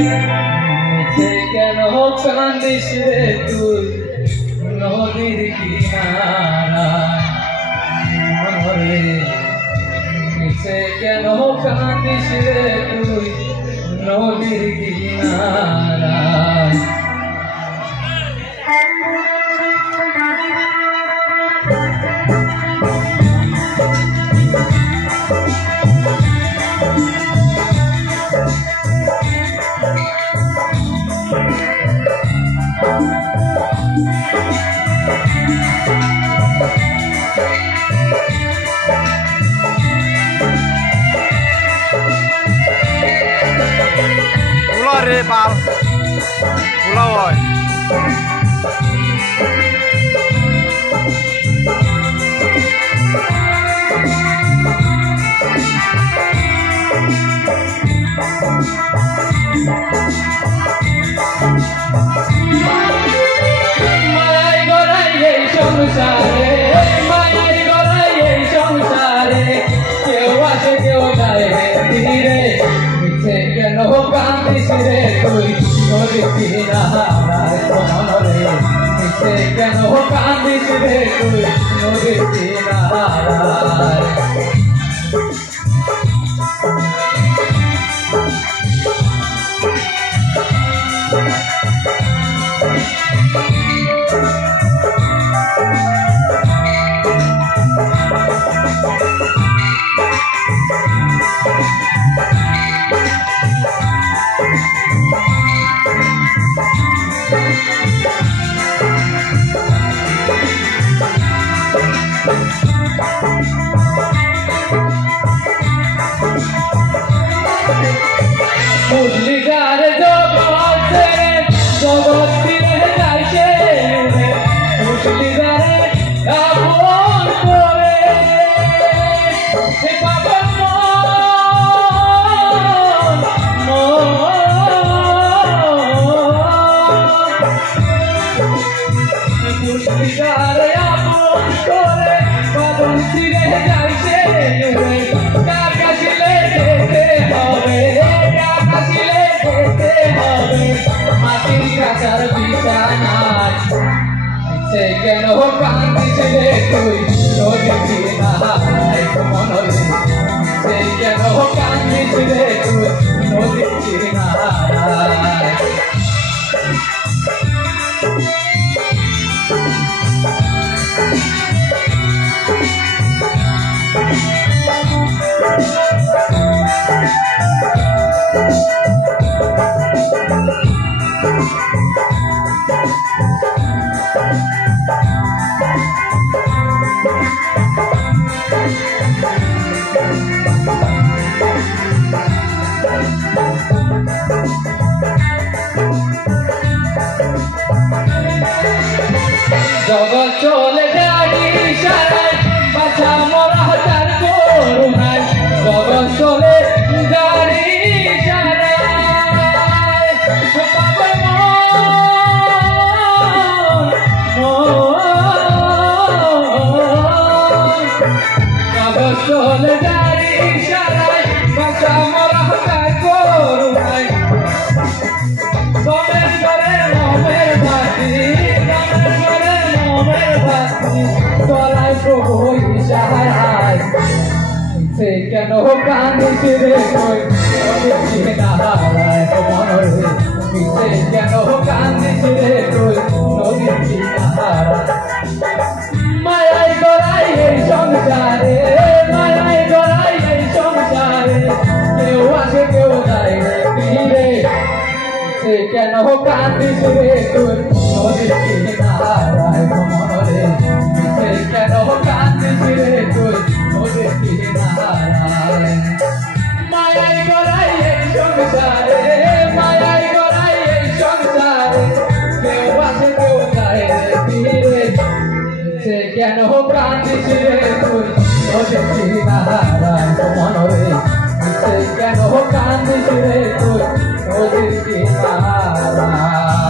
মিছে কেন কান্দিস রে তুই নদীর কিনারায় মনরে মিছে কেন কান্দিস রে তুই নদীর কিনারায় Pulau re pal, pulau oi. মায়াই গড়াই এই সংসারে, মায়াই গড়াই এই সংসারে, কেউ আসে কেউ যায় ধীরে। মিছে কেন কান্দিস রে তুই নদীর কিনারায় মনরে, মিছে কেন কান্দিস রে তুই নদীর কিনারায়। বুঝলি যার জগতে জগৎ ফিরে যায় সে, বুঝলি যারে আপন করে সে পাগল বুঝলি যারে আপন করে পাগল ফিরে যায় সে, কাকাশিলে যেতে হবে, কাকাশিলে যেতে হবে মাটির কাঁচার বিছানায়। মিছে কেন কান্দিস রে তুই নদীর কিনারায় মনরে, মিছে কেন কান্দিস রে তুই নদীর কিনারায়। জগৎ চলে যায় ইশারায়, বাছা মরা তার করুণায়, জগৎ চলে যায় ইশারায়, পাগল জগৎ চলে যায় ইশারায়, বাছা মরা তার করুণায়, গমের ঘরে নমের বাতি, তলায় প্রভু ইশারায়। মিছে কেন কান্দিস রে তুই নদীর কিনারায় মনরে, মিছে কেন কান্দিস রে তুই নদীর কিনারায়। মায়াই গড়াই এই সংসারে, মায়াই গড়াই এই সংসারে, কেউ আসে কেউ যায় ফিরে। মিছে কেন কান্দিস রে তুই নদীর কিনারায় মনরে, মিছে কেন কান্দিস রে তুই নদীর কিনারায়। মায়াই গড়াই এই সংসারে, মায়াই গড়াই এই সংসারে, কেউ আসে কেউ যায় ফিরে। মিছে কেন কান্দিস রে তুই নদীর কিনারায় মনরে, মিছে কেন কান্দিস রে তুই নদীর কিনারায়।